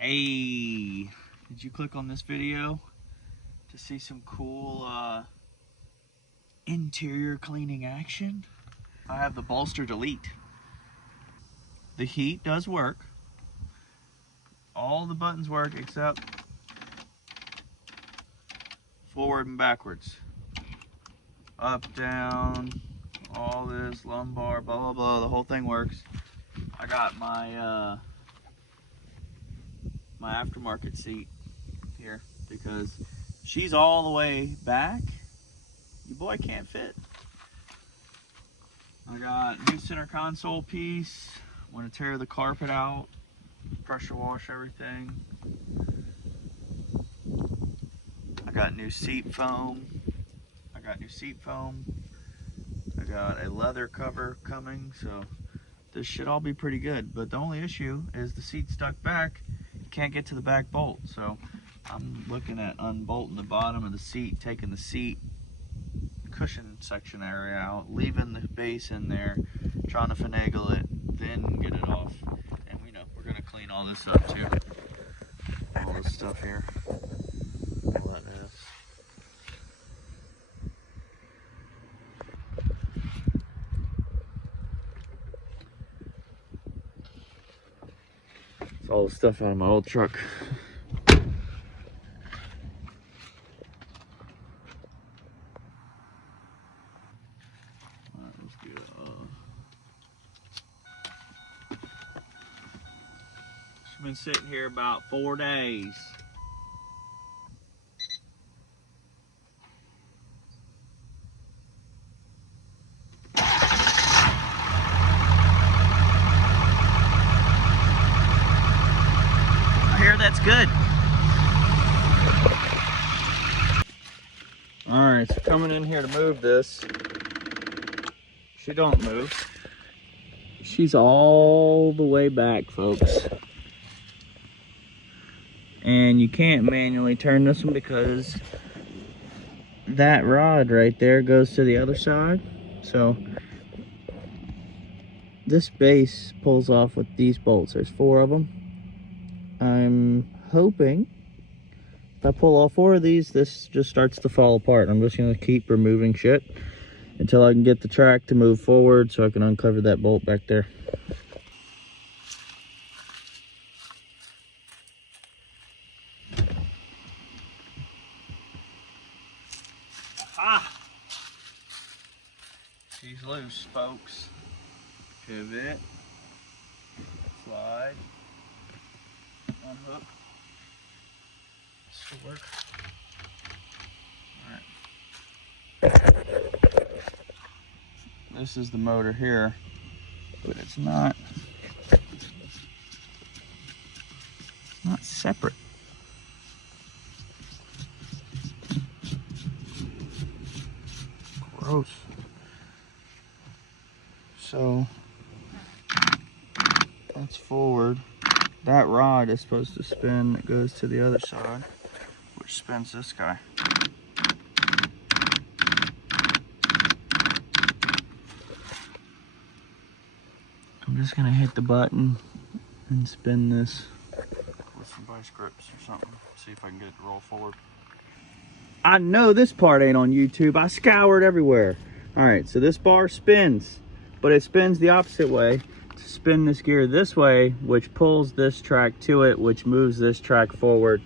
Hey, did you click on this video to see some cool interior cleaning action? I have the bolster delete. The heat does work. All the buttons work except forward and backwards. Up, down, all this, lumbar, blah, blah, blah, the whole thing works. I got my my aftermarket seat here because she's all the way back. Your boy can't fit. I got new center console piece. Want to tear the carpet out, pressure wash everything. I got new seat foam. I got a leather cover coming, so this should all be pretty good. But the only issue is the seat's stuck back. You can't get to the back bolt, so I'm looking at unbolting the bottom of the seat, taking the seat cushion section area out, leaving the base in there, trying to finagle it, then get it off. And we know we're gonna clean all this up too. All this stuff here, all that mess. It's all the stuff out of my old truck. She's been sitting here about 4 days. I hear that's good. All right, so coming in here to move this, she don't move. She's all the way back, folks. And you can't manually turn this one because that rod right there goes to the other side. So this base pulls off with these bolts. There's 4 of them. I'm hoping if I pull all 4 of these, this just starts to fall apart. I'm just gonna keep removing shit until I can get the track to move forward so I can uncover that bolt back there. Ah! She's loose, folks. Pivot, slide, unhook. This should work. Alright. This is the motor here, but it's not separate. Gross. So that's forward. That rod is supposed to spin. It goes to the other side, which spins this guy. I'm just gonna hit the button and spin this with some vice grips or something. See if I can get it to roll forward. I know this part ain't on YouTube. I scoured everywhere. All right, so this bar spins, but it spins the opposite way to spin this gear this way, which pulls this track to it, which moves this track forward.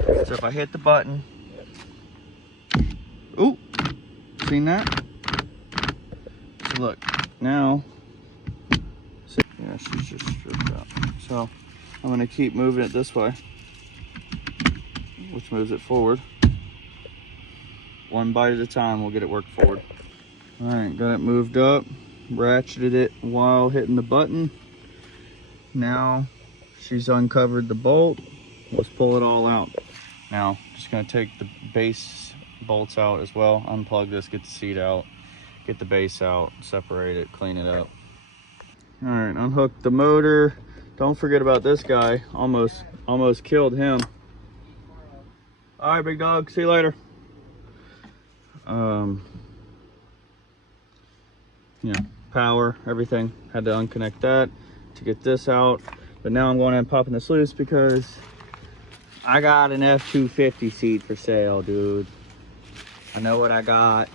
So if I hit the button, ooh, seen that? So look, now, see, yeah, she's just stripped out. So I'm gonna keep moving it this way, which moves it forward. One bite at a time, we'll get it worked forward. All right, got it moved up, ratcheted it while hitting the button. Now she's uncovered the bolt. Let's pull it all out. Now, just gonna take the base bolts out as well, unplug this, get the seat out, get the base out, separate it, clean it up. All right, unhook the motor. Don't forget about this guy. Almost killed him. All right, big dog, see you later. Yeah, power, everything. Had to unconnect that to get this out. But now I'm going and popping this loose because I got an F250 seat for sale, dude. I know what I got.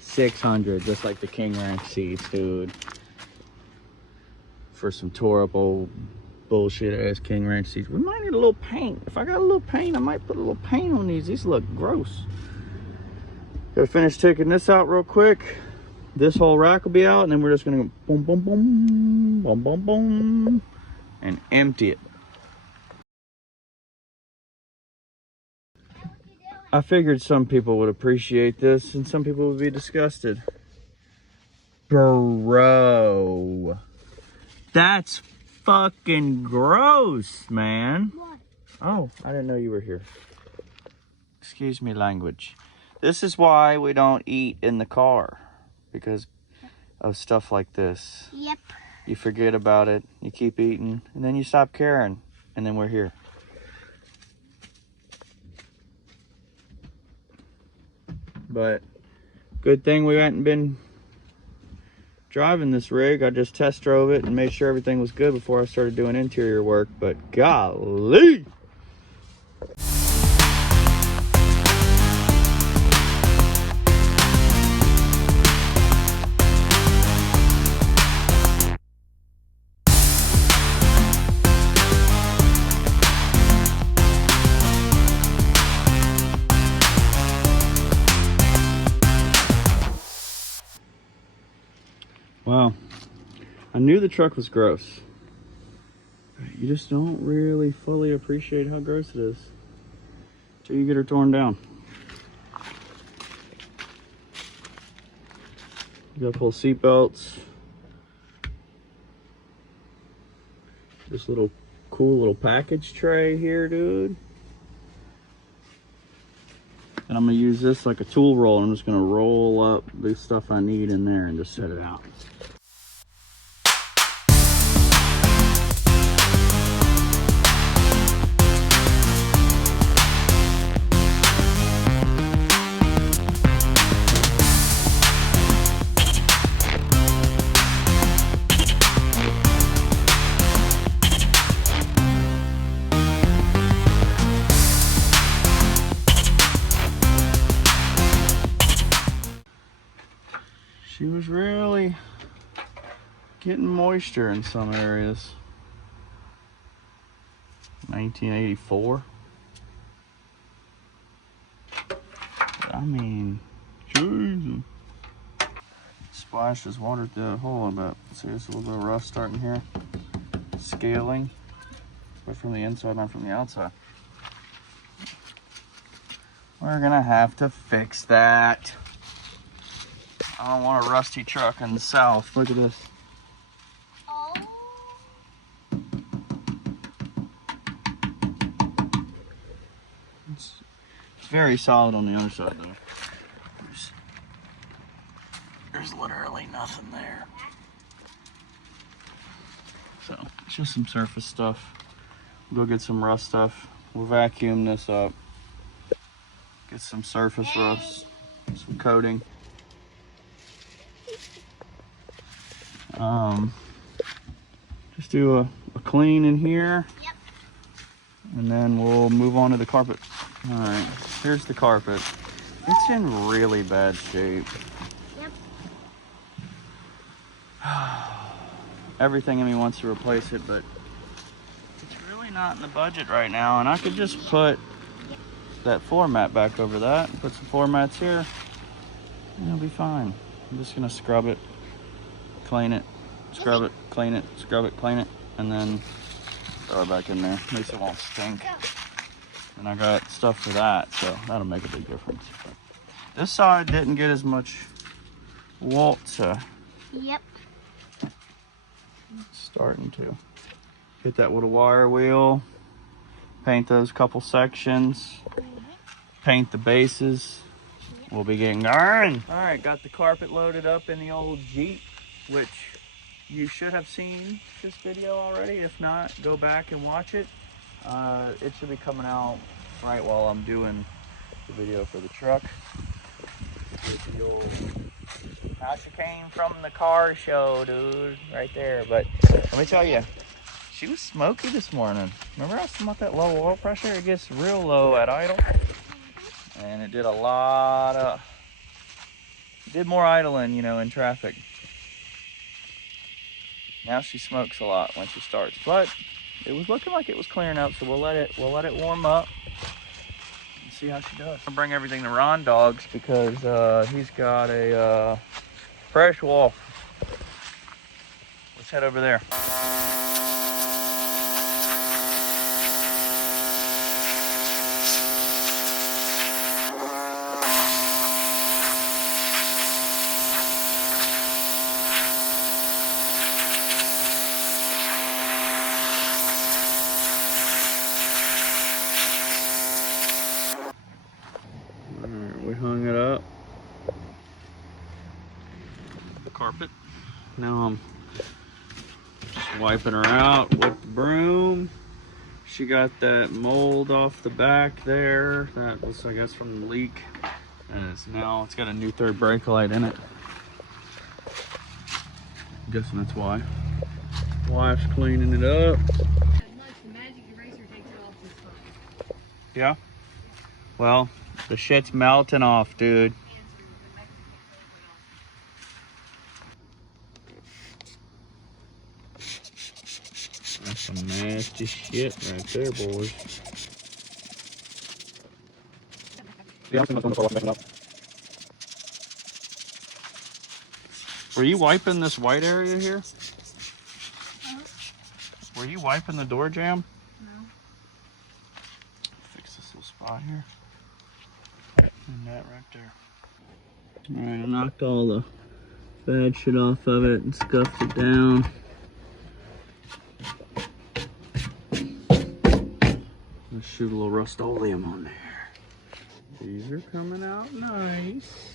600, just like the King Ranch seats, dude. For some tore up old bullshit ass King Ranch seats. We might need a little paint. If I got a little paint, I might put a little paint on these. These look gross. Gotta finish taking this out real quick. This whole rack will be out, and then we're just gonna go boom, boom, boom, boom, boom, boom, and empty it. I figured some people would appreciate this and some people would be disgusted. Bro, that's fucking gross, man. What? Oh, I didn't know you were here. Excuse me, language. This is why we don't eat in the car, because of stuff like this. Yep. You forget about it, you keep eating, and then you stop caring, and then we're here. But good thing we hadn't been driving this rig. I just test drove it and made sure everything was good before I started doing interior work. But golly! Wow, I knew the truck was gross. You just don't really fully appreciate how gross it is until you get her torn down. You gotta pull seat belts. This little cool little package tray here, dude. And I'm gonna use this like a tool roll. I'm just gonna roll up the stuff I need in there and just set it out. She was really getting moisture in some areas. 1984. I mean, Jesus. Splashes water through that hole a bit. See, there's a little bit of rust starting here. Scaling, but from the inside, not from the outside. We're gonna have to fix that. I don't want a rusty truck in the south. Look at this. Oh. It's very solid on the other side though. There's literally nothing there. So it's just some surface stuff. We'll go get some rust stuff. We'll vacuum this up. Get some surface rust, some coating. Just do a clean in here. Yep. And then we'll move on to the carpet. All right, here's the carpet. It's in really bad shape. Yep. Everything in me wants to replace it, but it's really not in the budget right now. And I could just put that floor mat back over that and put some floor mats here, and it'll be fine. I'm just gonna scrub it, clean it, scrub it, clean it, scrub it, clean it, and then throw it back in there. At least it won't stink. And I got stuff for that, so that'll make a big difference. But this side didn't get as much water. Yep. It's starting to. Hit that with a wire wheel. Paint those couple sections. Paint the bases. We'll be getting going. All right, got the carpet loaded up in the old Jeep, which you should have seen this video already. If not, go back and watch it. It should be coming out right while I'm doing the video for the truck. How she came from the car show, dude, right there. But let me tell you, She was smoky this morning. Remember I was talking about that low oil pressure? It gets real low at idle. And it did a lot of, did more idling, you know, in traffic. Now she smokes a lot when she starts, but it was looking like it was clearing up, so we'll let it warm up and see how she does. I'll bring everything to Ron Dogs because he's got a fresh wolf. Let's head over there. We hung it up. The carpet. Now I'm just wiping her out with the broom. She got that mold off the back there. That was, I guess, from the leak. And it's got a new third brake light in it. I'm guessing that's why. Wife's cleaning it up. Yeah? Well, the shit's melting off, dude. That's some nasty shit right there, boys. Were you wiping this white area here? Huh? Were you wiping the door jamb? No. Fix this little spot here. And that right there. Alright, I knocked all the bad shit off of it and scuffed it down. Let's shoot a little Rust-Oleum on there. These are coming out nice.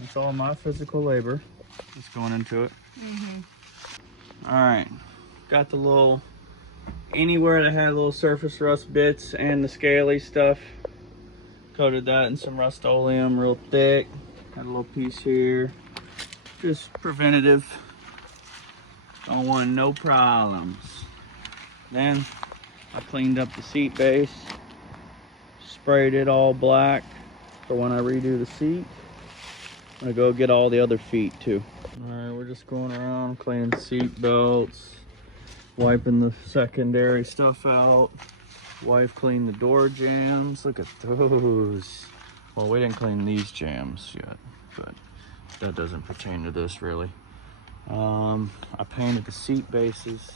That's all my physical labor that's going into it. Alright, got the little, anywhere that had little surface rust bits and the scaly stuff, coated that in some Rust-Oleum real thick. Got a little piece here, just preventative. Don't want no problems. Then I cleaned up the seat base, sprayed it all black for when I redo the seat. I'm gonna go get all the other feet too. All right, we're just going around cleaning seat belts, wiping the secondary stuff out. Wife cleaned the door jambs. Look at those. Well, we didn't clean these jambs yet, but that doesn't pertain to this really. I painted the seat bases.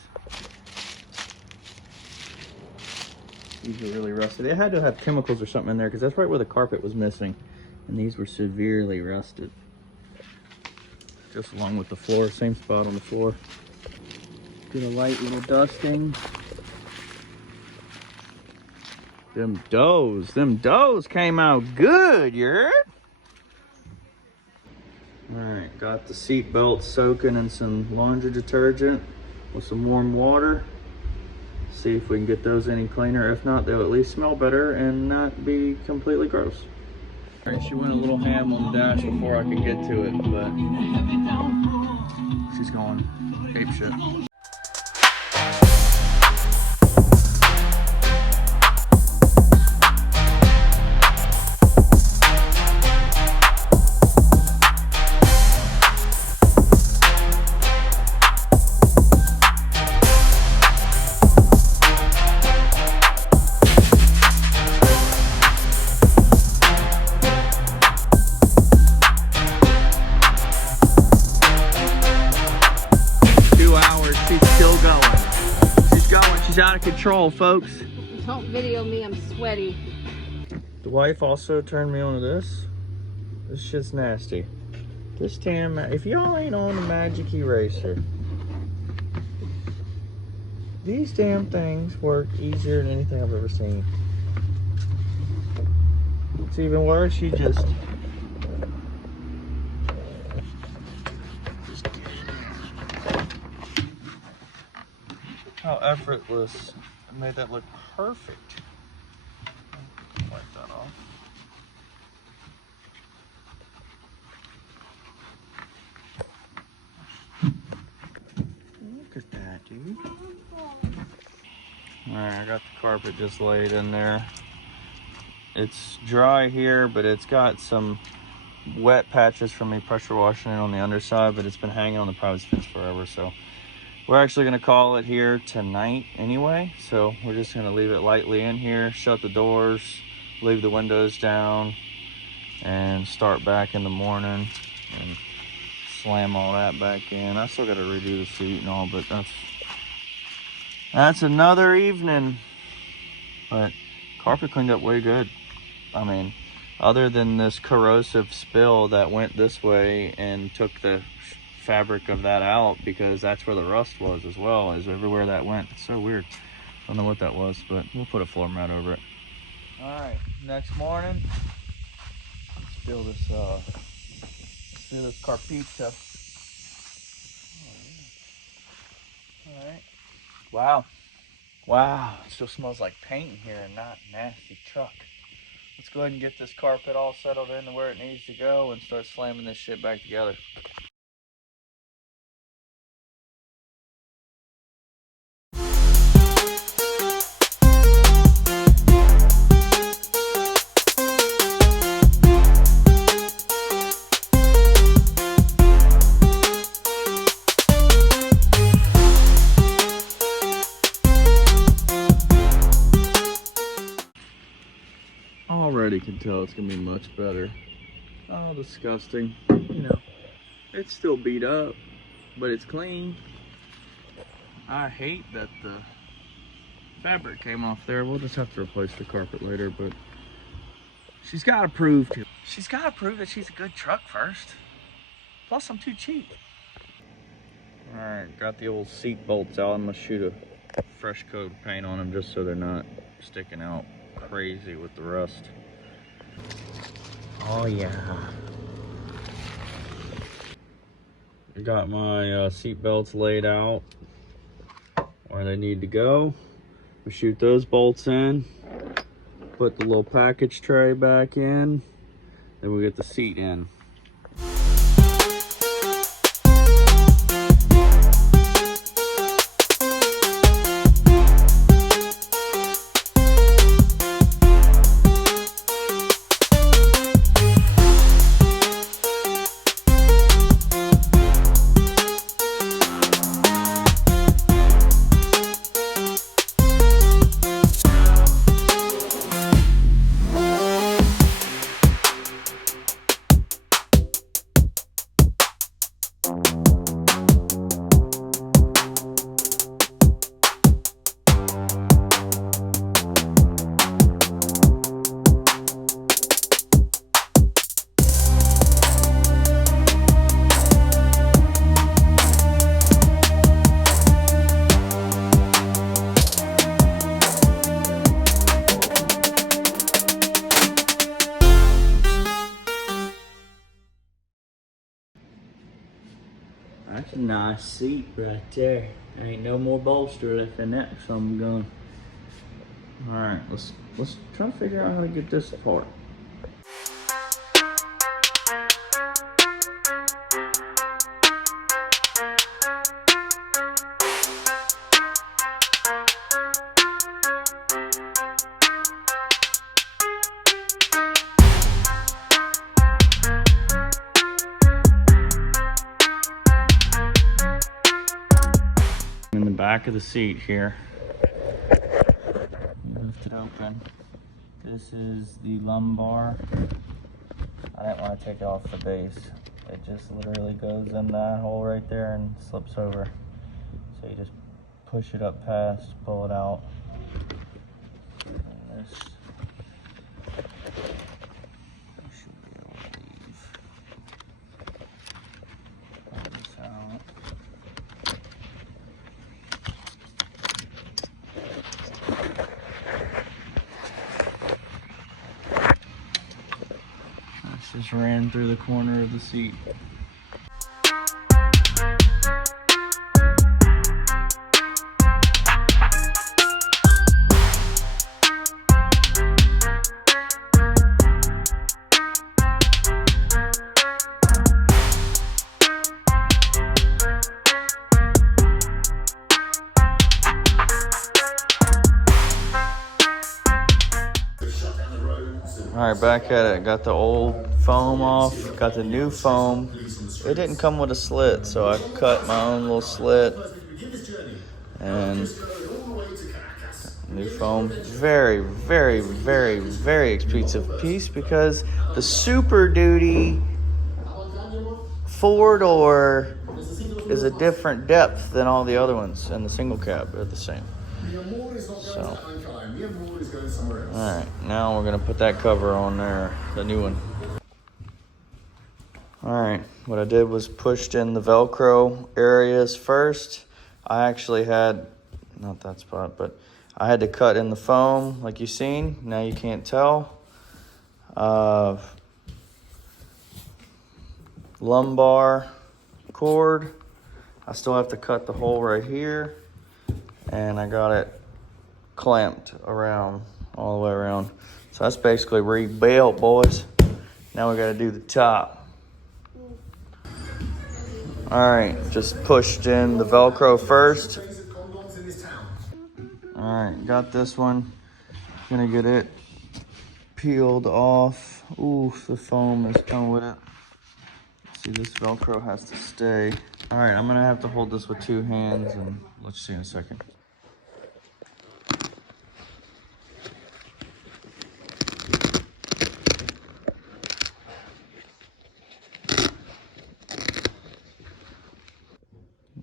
These are really rusted. They had to have chemicals or something in there because that's right where the carpet was missing. And these were severely rusted. Just along with the floor, same spot on the floor. Did a light little dusting. Them does came out good, you heard? Alright, got the seat belt soaking in some laundry detergent with some warm water. See if we can get those any cleaner. If not, they'll at least smell better and not be completely gross. Alright, she went a little ham on the dash before I could get to it, but she's going ape shit. She's out of control, folks. Don't video me, I'm sweaty. The wife also turned me on to this. This shit's nasty. This damn, if y'all ain't on the Magic Eraser, these damn things work easier than anything I've ever seen. It's even worse, you just how effortless. I made that look perfect. Wipe that off. Look at that. dude. Alright, I got the carpet just laid in there. It's dry here, but it's got some wet patches from me pressure washing it on the underside, but it's been hanging on the privacy fence forever, so we're actually going to call it here tonight anyway. So we're just going to leave it lightly in here, shut the doors, leave the windows down, and start back in the morning and slam all that back in. I still got to redo the seat and all, but that's another evening. But carpet cleaned up way good. I mean, other than this corrosive spill that went this way and took the fabric of that out, because that's where the rust was as well, as everywhere that went. It's so weird. Don't know what that was, but we'll put a floor mat over it. All right, next morning, let's feel this carpita. All right. Wow, it still smells like paint in here and not nasty truck. Let's go ahead and get this carpet all settled into where it needs to go and start slamming this shit back together. Already can tell it's gonna be much better. Oh, disgusting. You know, it's still beat up, but it's clean. I hate that the fabric came off there. We'll just have to replace the carpet later, but she's got to prove that she's a good truck first. Plus, I'm too cheap. All right, got the old seat bolts out. I'm gonna shoot a fresh coat of paint on them just so they're not sticking out crazy with the rust. Oh yeah. I got my seat belts laid out where they need to go. We shoot those bolts in, put the little package tray back in, then we get the seat in. That's a nice seat right there. There ain't no more bolster left in that, so I'm going. All right, let's try to figure out how to get this apart. In the back of the seat here, you lift it open. This is the lumbar. I didn't want to take it off the base. It just literally goes in that hole right there and slips over. So you just push it up past, pull it out. And this should be able to leave. Pull this out. Just ran through the corner of the seat. All right, back at it. Got the old foam off, got the new foam. It didn't come with a slit, so I cut my own little slit. And new foam. Very, very, very, very expensive piece because the Super Duty 4-door is a different depth than all the other ones, and the single cab are the same. So, all right, now we're gonna put that cover on there, the new one. All right, what I did was pushed in the Velcro areas first. I actually had, not that spot, but I had to cut in the foam like you've seen. Now you can't tell. Lumbar cord. I still have to cut the hole right here. And I got it clamped around, all the way around. So that's basically rebuilt, boys. Now we gotta do the top. All right, just pushed in the Velcro first. All right, got this one. Gonna get it peeled off. Ooh, the foam is coming with it. See, this Velcro has to stay. All right, I'm gonna have to hold this with 2 hands, and let's see in a second.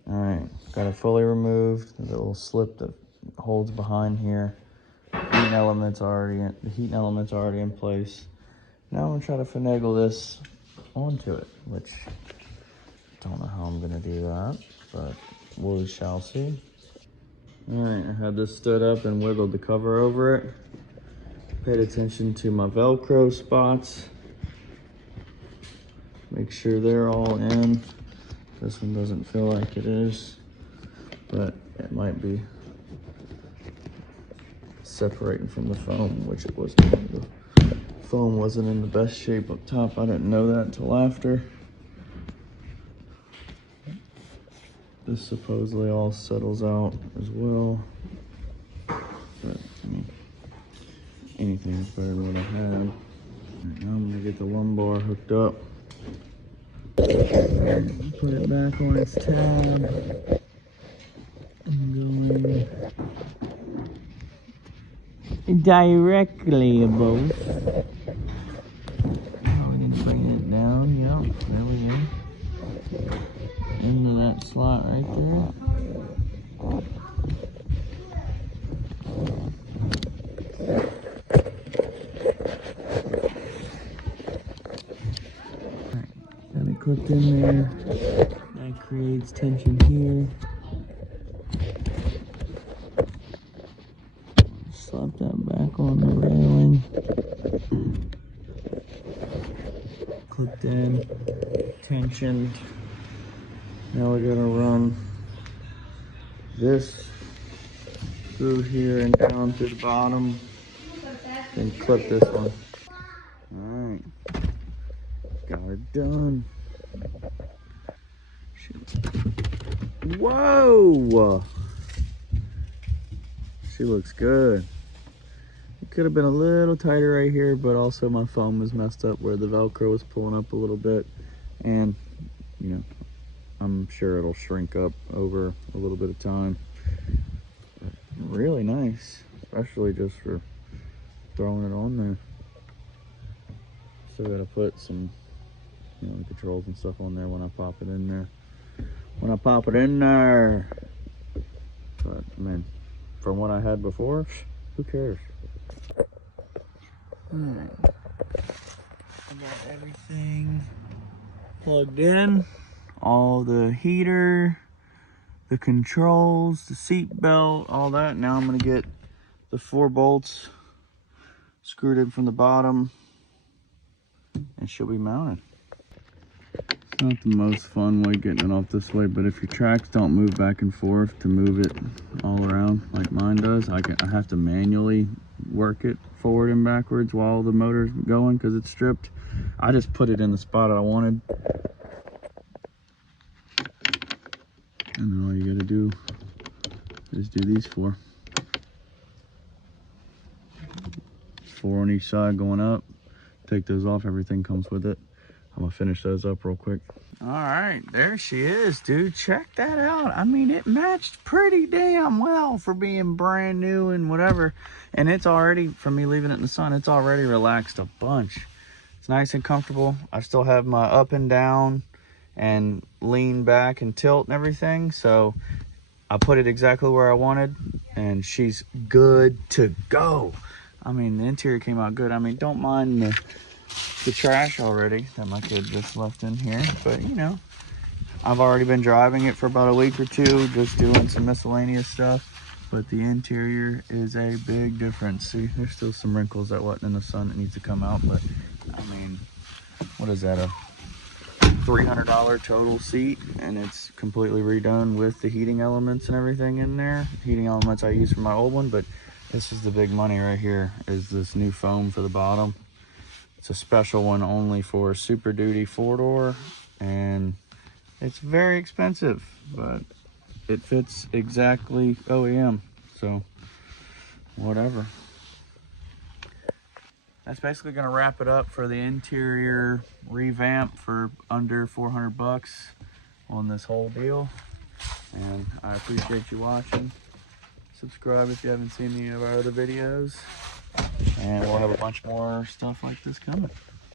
All right, got it fully removed. There's a little slip that holds behind here. The heat element's already in place. Now I'm gonna try to finagle this onto it, which I don't know how I'm gonna do that, but we shall see. All right, I had this stood up and wiggled the cover over it. Paid attention to my Velcro spots. Make sure they're all in. This one doesn't feel like it is, but it might be separating from the foam, which it wasn't. The foam wasn't in the best shape up top. I didn't know that until after. This supposedly all settles out as well, but I mean, anything's better than what I had. Right, now I'm gonna get the lumbar hooked up. Put it back on its tab. And go in directly above. Oh, we didn't bring it down. Yep, there we go. Into that slot right there. Alright, got it clipped in there. That creates tension here. Slap that back on the railing. Clipped in, tensioned. Now we're gonna run this through here and down to the bottom, then clip this one. All right, got her done. Whoa! She looks good. It could have been a little tighter right here, but also my foam was messed up where the Velcro was pulling up a little bit, and you know, I'm sure it'll shrink up over a little bit of time. But really nice, especially just for throwing it on there. Still gotta put some, you know, the controls and stuff on there when I pop it in there. But I mean, from what I had before, who cares? Alright, I got everything plugged in. All the heater, the controls, the seat belt, all that. Now I'm gonna get the 4 bolts screwed in from the bottom, and she'll be mounted. It's not the most fun way getting it off this way, but if your tracks don't move back and forth to move it all around like mine does, I have to manually work it forward and backwards while the motor's going because it's stripped. I just put it in the spot I wanted. And then all you gotta do is do these 4. 4 on each side going up. take those off. Everything comes with it. I'm gonna finish those up real quick. All right, there she is, dude. Check that out. I mean, it matched pretty damn well for being brand new and whatever. And it's already, from me leaving it in the sun, it's already relaxed a bunch. It's nice and comfortable. I still have my up and down and lean back and tilt and everything. So I put it exactly where I wanted, and she's good to go. I mean, the interior came out good. I mean, don't mind the trash already that my kid just left in here, but you know, I've already been driving it for about a week or two, just doing some miscellaneous stuff, but the interior is a big difference. See, there's still some wrinkles that wasn't in the sun that needs to come out, but I mean, what is that, a $300 total seat, and it's completely redone with the heating elements and everything in there. Heating elements I used for my old one, but this is the big money right here, is this new foam for the bottom. It's a special one only for Super Duty 4-door, and it's very expensive, but it fits exactly OEM, so whatever. That's basically gonna wrap it up for the interior revamp for under 400 bucks on this whole deal. And I appreciate you watching. Subscribe if you haven't seen any of our other videos, and we'll have a bunch more stuff like this coming.